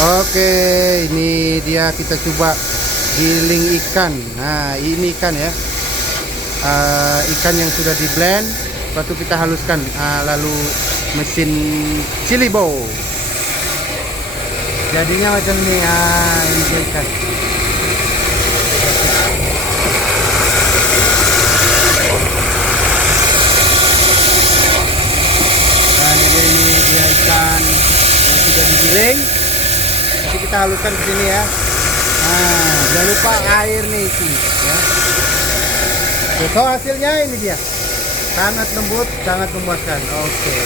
Oke, ini dia kita coba giling ikan. Nah, ini ikan ya. Ikan yang sudah di blend, lepas itu kita haluskan. Lalu mesin chili bowl. Jadinya macam ini. Ini dia ikan. Nah, jadi ini dia ikan yang sudah digiling. Nanti kita haluskan ke sini ya. Nah, jangan lupa air nih isi ya. So hasilnya ini dia. Sangat lembut, sangat memuaskan. Oke.